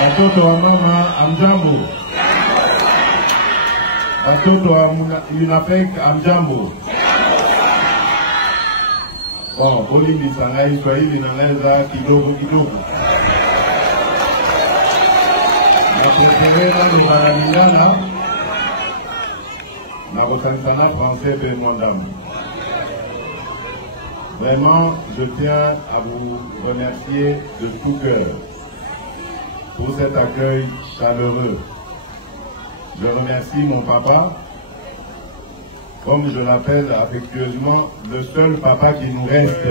Watoto wa mama amjambo. Watoto wa UNAPEC amjambo. Bon, boli misangai Swahili naweza kidogo kidogo. Na preferera le baraningana na bokansana français pe mondam. Vraiment, je tiens à vous remercier de tout cœur pour cet accueil chaleureux. Je remercie mon papa, comme je l'appelle affectueusement, le seul papa qui nous reste.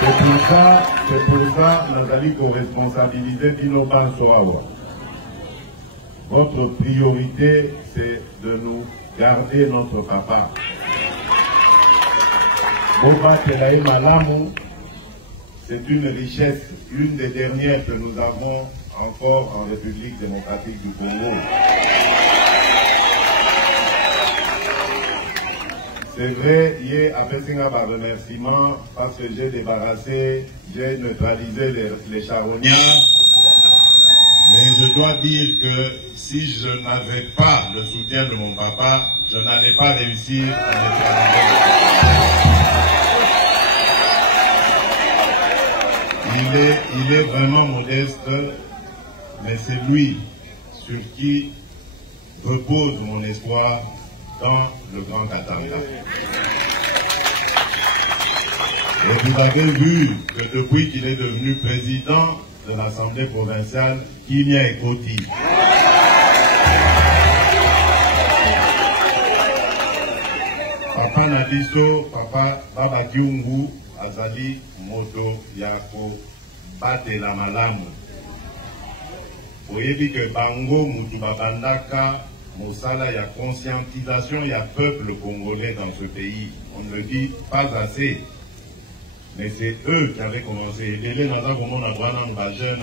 C'est pour ça, nous allons co-responsabiliser Dino Bansoawa. Votre priorité, c'est de nous garder notre papa. Boba Telaï Malamu, c'est une richesse, une des dernières que nous avons encore en République démocratique du Congo. C'est vrai, hier, après un remerciement, parce que j'ai débarrassé, j'ai neutralisé les charognards. Mais je dois dire que si je n'avais pas le soutien de mon papa, je n'allais pas réussir à neutraliser. Il est vraiment modeste, mais c'est lui sur qui repose mon espoir dans le Grand Katanga. Et vous avez vu que depuis qu'il est devenu président de l'Assemblée provinciale, Kinia Ekoti. Papa Nabiso, Papa Baba Kiungu, Azali Moto Yako Batela Malamu. Vous voyez que Bango Moutou Babandaka, Mosala, il y a conscientisation, il y a peuple congolais dans ce pays. On ne le dit pas assez. Mais c'est eux qui avaient commencé. Et là, nous avons des jeunes,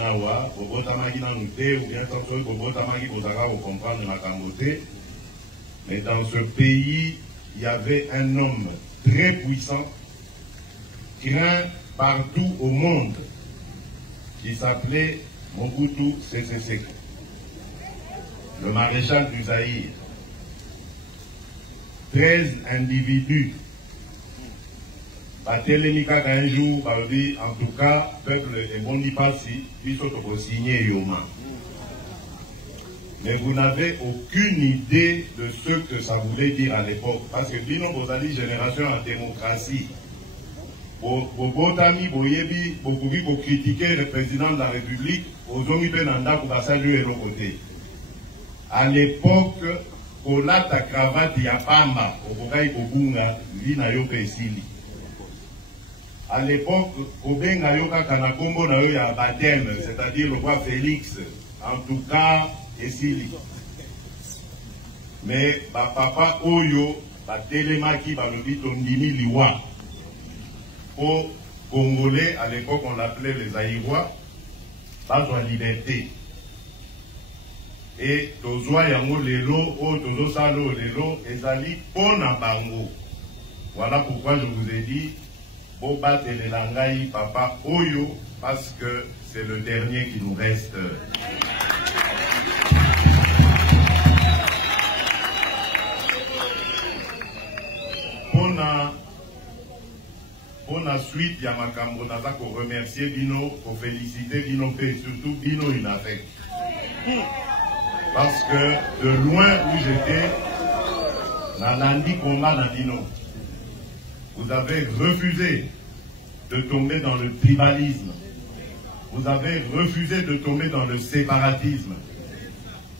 mais dans ce pays, il y avait un homme très puissant, craint partout au monde, qui s'appelait Mobutu Sese Seko, le maréchal du Zaïre. 13 individus. Un jour, en tout cas, peuple est bon d'y passer, puis surtout signer Yoma. Mais vous n'avez aucune idée de ce que ça voulait dire à l'époque. Parce que Bino Bozali, génération en démocratie, beaucoup pour critiquer le président de la République, aux hommes pour saluer l'autre côté. À l'époque, au lata cravate yapamba, au bokai kobunga, vina yoke esili. À l'époque, Obenga Yoka Kanakombo na yo ya baptême, c'est-à-dire le roi Félix, en tout cas, Esili. Mais papa Oyo, Telemaki, Balobi Tondimi Liwa. Aux Congolais, à l'époque, on l'appelait les Aïrois, pas de liberté. Et Tozoa Yango Lelo, O Tozo Salo Lelo, Ezali Pona Bango. Voilà pourquoi je vous ai dit, Boba Telelangai, Papa Oyo, parce que c'est le dernier qui nous reste. Pour la suite, Yamakambo Naza, pour remercier Bino, pour féliciter Bino, et surtout Bino UNAPEC. Parce que de loin où j'étais, dans l'Andi combat dans Bino, vous avez refusé de tomber dans le tribalisme. Vous avez refusé de tomber dans le séparatisme.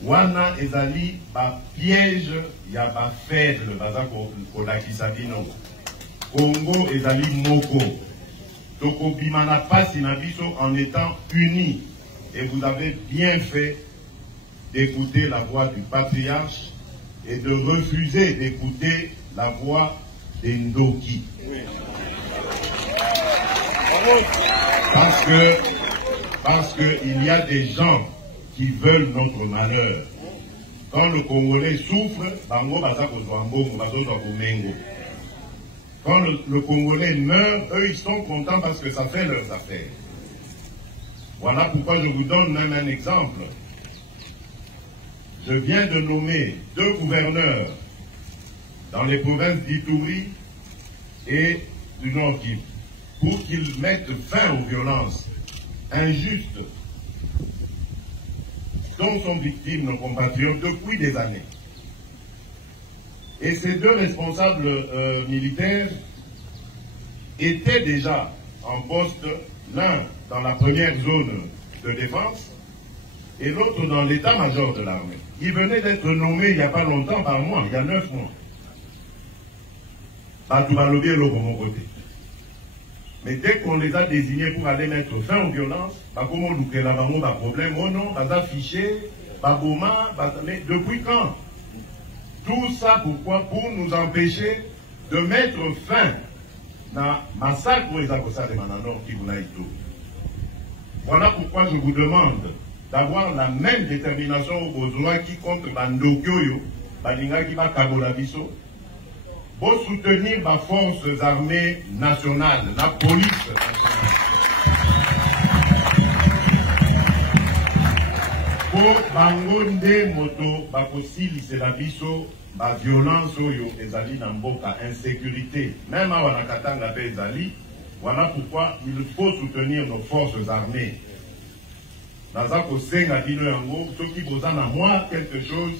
Wana ezali ba piège ya ba faible baza ko lakisa bino. Congo ezali moko. Toko bimana pasi na biso en étant unis. Et vous avez bien fait d'écouter la voix du patriarche et de refuser d'écouter la voix d'Endoki. Parce que il y a des gens qui veulent notre malheur. Quand le Congolais souffre, bango baza kozwa mbongo, bazo za komengo. Quand le Congolais meurt, eux, ils sont contents parce que ça fait leurs affaires. Voilà pourquoi je vous donne même un exemple. Je viens de nommer 2 gouverneurs dans les provinces d'Ituri et du Nord Kivu pour qu'ils mettent fin aux violences injustes dont sont victimes nos compatriotes depuis des années. Et ces 2 responsables militaires étaient déjà en poste, l'un dans la première zone de défense et l'autre dans l'état-major de l'armée. Ils venaient d'être nommés il n'y a pas longtemps, par mois, il y a 9 mois. Mais dès qu'on les a désignés pour aller mettre fin aux violences, problème, oh non, affiché, mais depuis quand? Tout ça pourquoi? Pour nous empêcher de mettre fin à massacre de Mananor Kivunaïto. Voilà pourquoi je vous demande d'avoir la même détermination aux besoins qui contre Bandokyo, Balingaki Bakabolabiso, pour soutenir les forces armées nationales, la police nationale. Pour Bangonde Moto, Bakosili, c'est la biso, la violence, ezali namboka, insécurité, même à Wanakatanga Bezali. Voilà pourquoi il faut soutenir nos forces armées. Nazako Senga Dino Yango, ceux qui vous en ont moins quelque chose,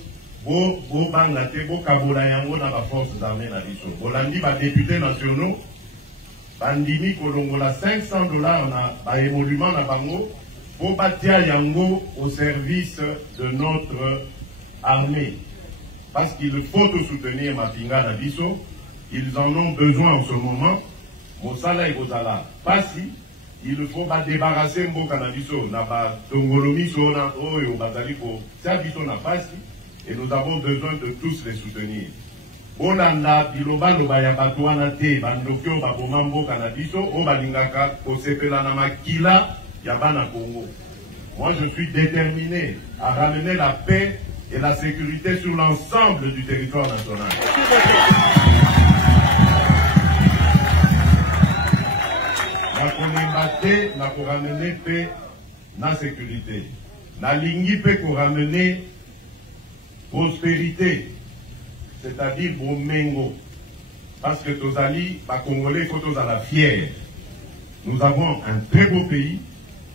Bo Bangate, Bo Kabola Yango dans la force armée na biso. Bolandi ba députés nationaux, Bandimi Kolongola $500 na émolument na bango, pour bâtir Yango au service de notre armée. Parce qu'il faut soutenir Mapinga na biso, ils en ont besoin en ce moment. Mosala et Bozala, Passi, il faut débarrasser Mboka na biso, na ba Tongolomi Sona, Oyo, Bazaliko, Sabiso na Passi, et nous avons besoin de tous les soutenir. Bolanda, Biloba, Lobaya Batouana Te, Bandokyo, Baboma Mboka na biso, Obalingaka, Osepela na Makila, Yabana Congo. Moi, je suis déterminé à ramener la paix et la sécurité sur l'ensemble du territoire national. La pour ramener paix, la sécurité. La ligne paix pour ramener prospérité, c'est-à-dire au Mengo. Parce que Tozali, les Congolais, il faut tous à la fière. Nous avons un très beau pays.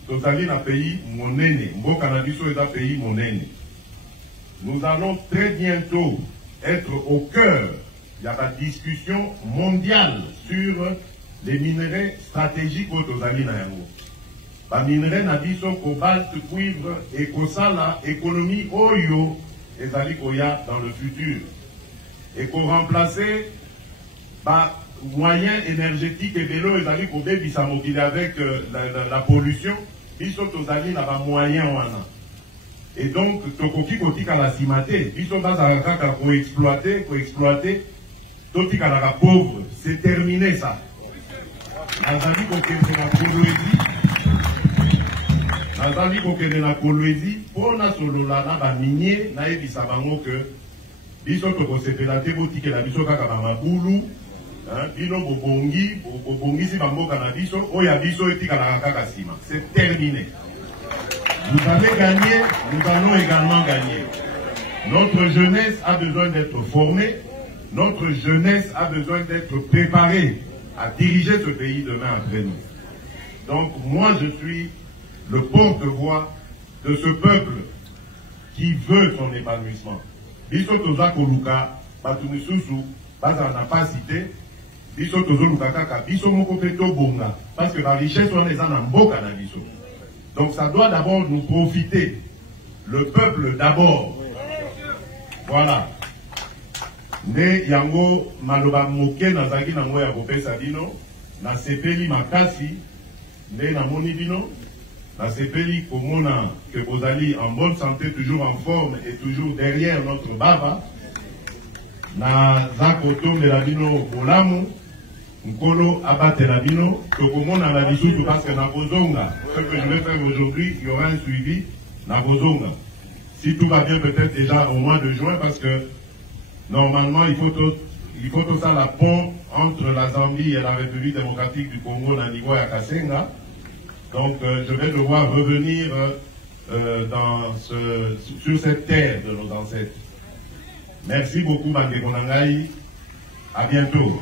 Tozali est un pays monene. Mboka na biso est un pays monene. Nous allons très bientôt être au cœur de la discussion mondiale sur les minerais stratégiques au Tozali na yango. Les minerais na biso cobalt, cuivre et kosala économie oyo ezali koya dans le futur. Et pour remplacer moyens énergétiques et vélo ezali kobebisa mokili avec la pollution, biso tozali na ba moyens wana. Et donc tokoki kotika la simate, biso bazala kaka ko exploiter, totika la pauvre, c'est terminé ça. Nazali kokende na Kolwezi pona solola na ba minier na ebisa bango que biso tokosepela te botike na biso kaka ba mabulu bino bobongi si bamboka na biso oya biso etikala kaka sima. C'est terminé. Vous avez gagné, nous allons également gagner. Notre jeunesse a besoin d'être formée, notre jeunesse a besoin d'être préparée à diriger ce pays demain après nous. Donc moi je suis le porte-voix de ce peuple qui veut son épanouissement. Biso toza koluka batumisusu baza na pas cité biso tozo luka kaka biso moko peto bonga parce que la richesse on est en mboka na biso. Donc ça doit d'abord nous profiter. Le peuple d'abord. Voilà. Ne yango maloba moke na zaki na ngoya kopesa bino na sepeli makasi ne na moni bino na sepeli komona que bozali en bonne santé, toujours en forme et toujours derrière notre baba na zakoto la bino bolamu nkolo abate la bino tokomona la bisutu parce que na bozonga ce que je vais faire aujourd'hui il y aura un suivi na bozonga si tout va bien peut-être déjà au mois de juin parce que normalement, il faut il faut que ça la pont entre la Zambie et la République démocratique du Congo, Nanigo et Akasenga. Donc je vais devoir revenir sur cette terre de nos ancêtres. Merci beaucoup, Mandé Konangaï. À bientôt.